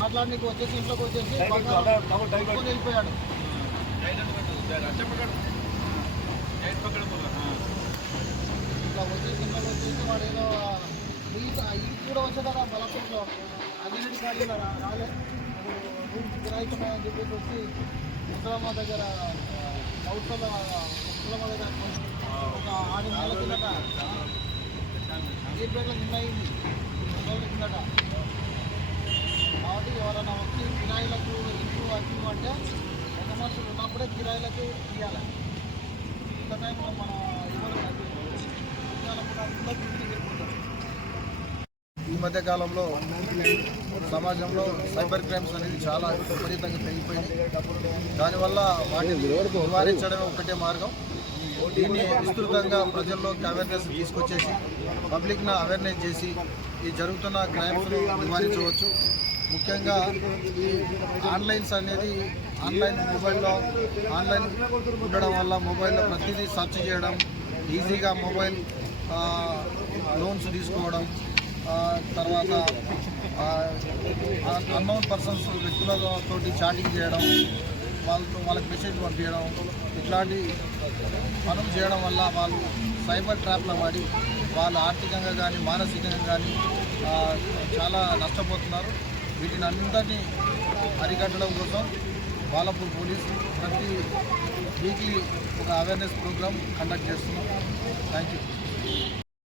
మాట్లాడడానికి వచ్చేసి ఇంట్లోకి వచ్చేసి వెళ్ళిపోయాడు. ఇట్లా వచ్చేసి ఇంట్లోకి వచ్చేసి వాడు ఏదో ఇది కూడా వచ్చే కదా బలపంలో అన్నింటి ఖాళీ రాలే రూమ్స్ కిరాయితున్నాయని చెప్పేసి వచ్చి ముసలమ్మ దగ్గర ముసలమ్మ దగ్గర ఒక 6 నెలల కిందట అమీర్పేటలో నిన్నయింది 2 రోజుల కిందట. కాబట్టి ఎవరైనా వచ్చి కిరాయిలకు ఇంట్లో వచ్చిన అంటే ఒక మనుషులు ఉన్నప్పుడే కిరాయిలకు ఇవ్వాలి. ఇంత టైంలో మనం ఈ మధ్య కాలంలో సమాజంలో సైబర్ క్రైమ్స్ అనేది చాలా విపరీతంగా పెరిగిపోయింది. దానివల్ల వాటిని నివారించడమే ఒకటే మార్గం. దీన్ని విస్తృతంగా ప్రజల్లోకి అవేర్నెస్ తీసుకొచ్చేసి పబ్లిక్ను అవేర్నెస్ చేసి ఈ జరుగుతున్న క్రైమ్స్ను నివారించవచ్చు. ముఖ్యంగా ఈ ఆన్లైన్స్ అనేది మొబైల్లో ఆన్లైన్ ఉండడం వల్ల మొబైల్లో ప్రతిదీ సెర్చ్ చేయడం, ఈజీగా మొబైల్ లోన్స్ తీసుకోవడం, తర్వాత అన్నోన్ పర్సన్స్ వ్యక్తులతో చాటింగ్ చేయడం, వాళ్ళకి మెసేజ్ పంపించడం, ఇట్లాంటి పనులు చేయడం వల్ల వాళ్ళు సైబర్ ట్రాప్లో పడి వాళ్ళు ఆర్థికంగా కానీ మానసికంగా కానీ చాలా నష్టపోతున్నారు. వీటిని అందరినీ అరికట్టడం కోసం బాలాపూర్ పోలీస్ ప్రతి వీక్లీ ఒక అవేర్నెస్ ప్రోగ్రామ్ కండక్ట్ చేస్తున్నాం. Thank you.